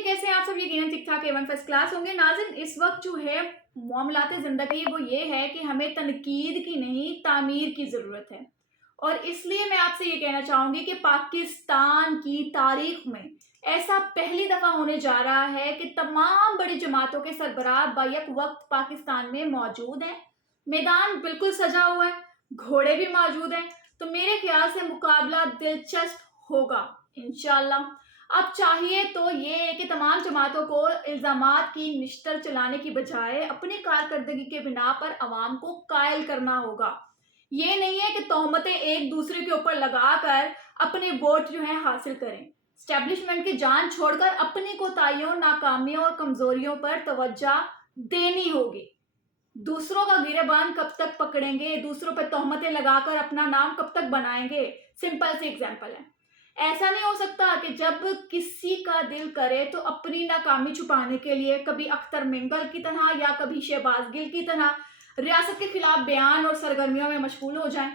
जी, कैसे हैं आप सब? यकीनन ठीक ठाक एवं फर्स्ट क्लास होंगे। नाज़रीन, इस वक्त जो है मामलात ज़िंदगी वो ये है कि हमें तनकीद की नहीं तामीर की ज़रूरत है। और इसलिए मैं आपसे ये कहना चाहूँगी कि पाकिस्तान की तारीख में ऐसा पहली दफ़ा होने जा रहा है कि तमाम बड़ी जमातों के सरबराह बैक वक्त पाकिस्तान में मौजूद हैं। मैदान बिल्कुल सजा हुआ है, घोड़े भी मौजूद हैं। तो मेरे ख्याल से मुकाबला दिलचस्प होगा इंशाअल्लाह। अब चाहिए तो ये है कि तमाम जमातों को इल्ज़ामात की निश्तर चलाने की बजाय अपनी कारकर्दगी के बिना पर अवाम को कायल करना होगा। ये नहीं है कि तोहमतें एक दूसरे के ऊपर लगाकर अपने वोट जो है हासिल करें। स्टैब्लिशमेंट की जान छोड़कर अपनी कोताहियों, नाकामियों और कमजोरियों पर तवज्जो देनी होगी। दूसरों का गिरेबान कब तक पकड़ेंगे, दूसरों पर तोहमतें लगाकर अपना नाम कब तक बनाएंगे? सिंपल सी एग्जांपल है। ऐसा नहीं हो सकता कि जब किसी का दिल करे तो अपनी नाकामी छुपाने के लिए कभी अख्तर मिंगल की तरह या कभी शहबाज गिल की तरह रियासत के खिलाफ बयान और सरगर्मियों में मशगूल हो जाएं।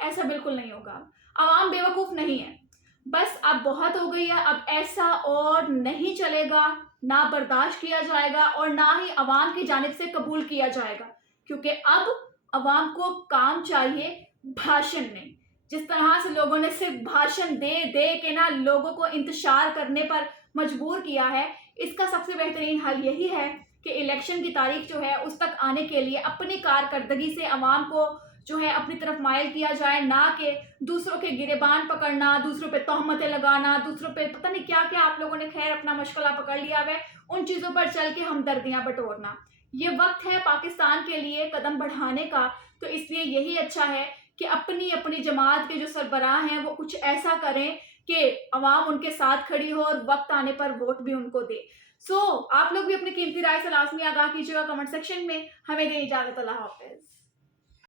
ऐसा बिल्कुल नहीं होगा। आवाम बेवकूफ़ नहीं है, बस अब बहुत हो गई है। अब ऐसा और नहीं चलेगा, ना बर्दाश्त किया जाएगा और ना ही अवाम की जानिब से कबूल किया जाएगा, क्योंकि अब अवाम को काम चाहिए, भाषण नहीं। जिस तरह से लोगों ने सिर्फ भाषण दे दे के ना लोगों को इंतशार करने पर मजबूर किया है, इसका सबसे बेहतरीन हल यही है कि इलेक्शन की तारीख जो है उस तक आने के लिए अपनी कारकर्दगी से अवाम को जो है अपनी तरफ माइल किया जाए, ना कि दूसरों के गिरेबान पकड़ना, दूसरों पे तोहमतें लगाना, दूसरों पे पता नहीं क्या क्या आप लोगों ने खैर अपना मशगला पकड़ लिया है, उन चीज़ों पर चल के हमदर्दियाँ बटोरना। ये वक्त है पाकिस्तान के लिए कदम बढ़ाने का, तो इसलिए यही अच्छा है कि अपनी अपनी जमात के जो सरबराह हैं वो कुछ ऐसा करें कि अवाम उनके साथ खड़ी हो और वक्त आने पर वोट भी उनको दे। आप लोग भी अपनी कीमती राय से लाजमी आगाह कीजिएगा कमेंट सेक्शन में। हमें दें इजाज़त। अल्लाह हाफ़िज़।